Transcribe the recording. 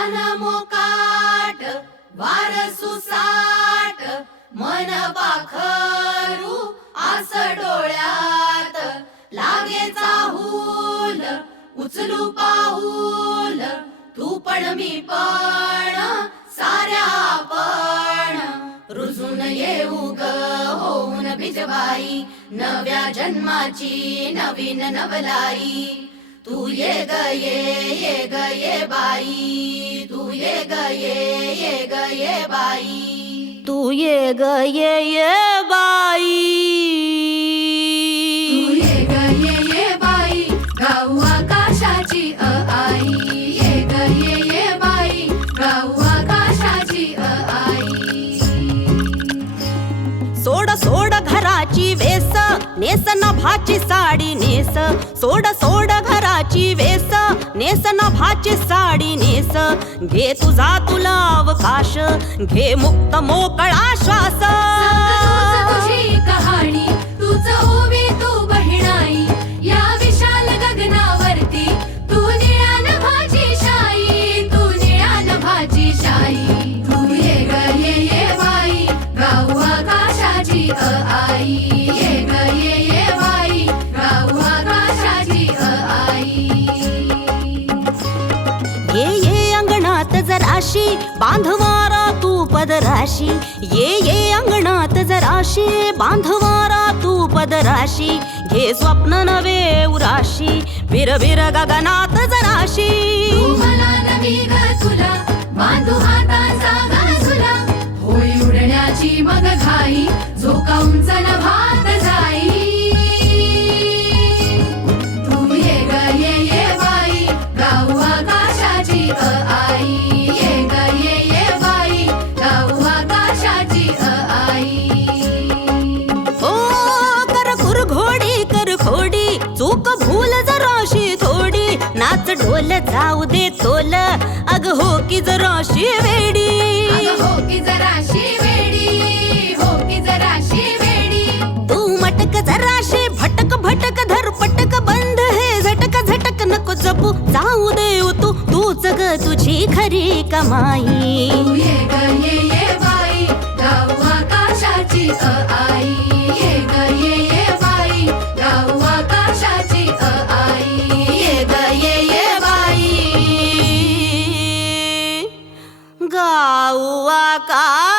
रान मोकाट वार सुसाट मन पाखरू आस डोळ्यात. लागे चाहूल उचलू पाऊल तू पण मी पण साऱ्या पण रुजून येऊ ग होऊन बिजबाई नव्या जन्माची नवीन नवलाई. तू ये ग ये ये ग ये बाई तू ये ग ये ये ग ये बाई। तू ये ग ये बाई। तू ये बाई गाऊ आकाशाची अ आई। ये बाई गाऊ आकाशाची अ आई। सोड सोड वेस नेस नभाची साडी नेस सोड सोड घराची वेस. नेस नभाची साडी नेस घे तुझा तुला अवकाश घे मुक्त मोकळा श्वास. कहाणी जराशी बांधवारा तू पदराशी ये ये अंगणात जराशी बांधवारा तू पदराशी घे स्वप्न नवे उराशी. विर विर गगनात जराशी तू होई उडण्याची मग घाई झोका उंच नभात जाई. नाच ढोल जाऊ दे तोल अग हो की जराशी वेडी. अगं हो की जराशी वेडी हो की जराशी वेडी. तू मटक जराशी भटक भटक धर पटक बंद हे झटक झटक नको जपू. जाऊ देऊ तू तूच ग तुझी खरी कमाई. तू ये ग ये ये बाई गाऊ आकाशाची अ आकाशाची.